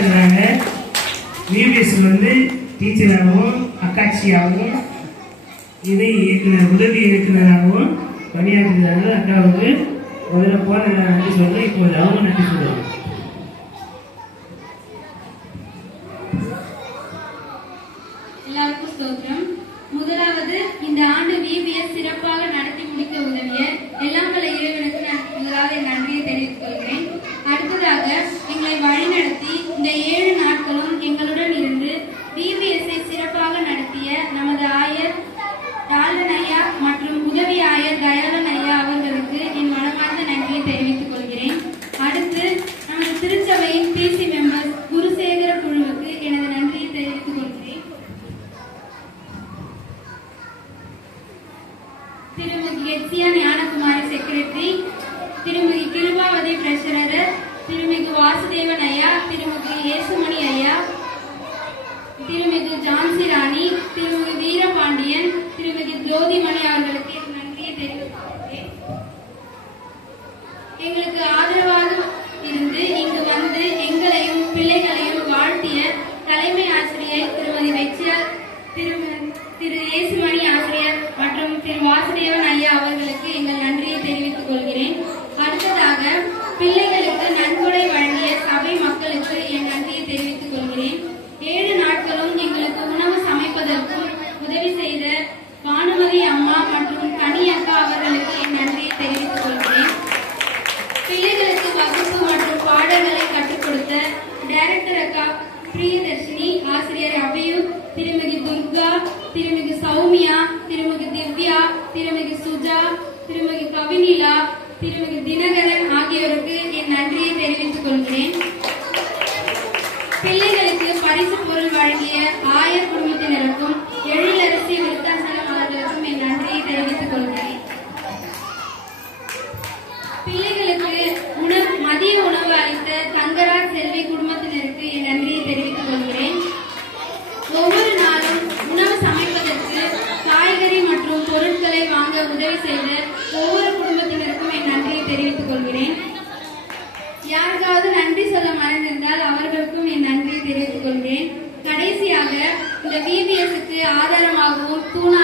இருக்கிறாங்க. விபிஎஸ் வந்து டீச்சராகவும் அக்காட்சியாகவும் இணை இயக்குனர் உதவி இயக்குனராகவும் பணியாற்றுகிறாங்க. அக்காவுக்கு முதல்ல போன நன்றி சொல்றேன். இப்போது அவங்க நன்றி சொல்லுவாங்க. எல்லாருக்கும் ஸ்தோத்திரம். முதலாவது, இந்த ஆண்டு விபிஎஸ் சிறப்பாக நடத்தி முடிக்க உதவிய எல்லாம் வல்ல இறைவனுக்கு நான் முதலாவது என் நன்றியை தெரிவித்துக் கொள்கிறேன். அடுத்ததாக, எங்களை வழிநடத்தி இந்த 7 நாட்களும் எங்களுடன் இருந்து விபிஎஸ்ஐ சிறப்பாக நடத்திய நமது ஆயர் டால்டன் ஐயா மற்றும் உதவி ஆயர் தயாளன் ஐயா அவர்களுக்கு என் மனமார்ந்த நன்றியை தெரிவித்துக் கொள்கிறேன். அடுத்து, நமது திருச்சபையின் பிசி மெம்பர்ஸ் குருசேகர குழுவுக்கு எனது நன்றியை தெரிவித்துக் கொள்கிறேன். திருமதி எட்சியா ஞானகுமாரி செக்ரட்டரி, திருமதி கிருபாவதி ட்ரெஷரர், திருமிகு வாசுதேவன் ஐயா, திருமிகு இயேசுமணி ஐயா, திருமிகு ஜான்சி ராணி, திருமிகு வீரபாண்டியன், திருமிகு ஜோதிமணி அவர்களுக்கு என் நன்றியை தெரிவித்துக் கொள்கிறேன். எங்களுக்கு ஆதரவாக இருந்து இங்கு வந்து எங்களையும் பிள்ளைகளையும் வாழ்த்திய தலைமை ஆசிரியர் திருமதி வெச்சியா, திரு இயேசுமணி ஆசிரியர் மற்றும் திரு வாசுதேவன் ஐயா அவர்களுக்கு எங்கள் நன்றியை தெரிவித்துக் கொள்கிறேன். அடுத்ததாக, பிள்ளைகளுக்கு நன்கொடை வழங்கிய சபை மக்களுக்கு என் நன்றியை தெரிவித்துக் கொள்கிறேன். 7 நாட்களும் எங்களுக்கு உணவு சமைப்பதற்கும் உதவி செய்த பானுமதி அம்மா மற்றும் கனி அக்கா அவர்களுக்கு என் நன்றியை தெரிவித்துக் கொள்கிறேன். பிள்ளைகளுக்கு வகுப்பு மற்றும் பாடங்களை கற்றுக் கொடுத்த டைரக்டர் அக்கா பிரியதர்ஷினி, ஆசிரியர் அபியு, திருமிகு துர்கா, திருமிகு சௌமியா, திருமிகு திவ்யா, திருமிகு சுஜா, திருமிகு கவினிலா, திருமிகு தினகரன் ஆகியோருக்கு என் நன்றியை தெரிவித்துக் கொள்கிறேன். பிள்ளைகளுக்கு பரிசு பொருள் வழங்கிய ஆயர் குடும்பத்தினருக்கும் எழிலரசி விருத்தாசலம் அவர்களுக்கும் என் நன்றியை தெரிவித்துக் கொள்கிறேன். பிள்ளைகளுக்கு மதிய உணவு அளித்த தங்கராஜ் செல்வி குடும்பத்தினருக்கு என் நன்றியை தெரிவித்துக் கொள்கிறேன். ஒவ்வொரு நாளும் உணவு சமைப்பதற்கு காய்கறி மற்றும் பொருட்களை வாங்க உதவி செய்த ஒவ்வொரு குடும்பத்தினருக்கும் என் நன்றியை தெரிவித்துக் கொள்கிறேன். யாருக்காவது நன்றி சொல்ல மறந்திருந்தால் அவர்களுக்கும் என் நன்றியை தெரிவித்துக் கொள்கிறேன். கடைசியாக, இந்த விபிஎஸ்க்கு ஆதாரமாகவும் தூணாக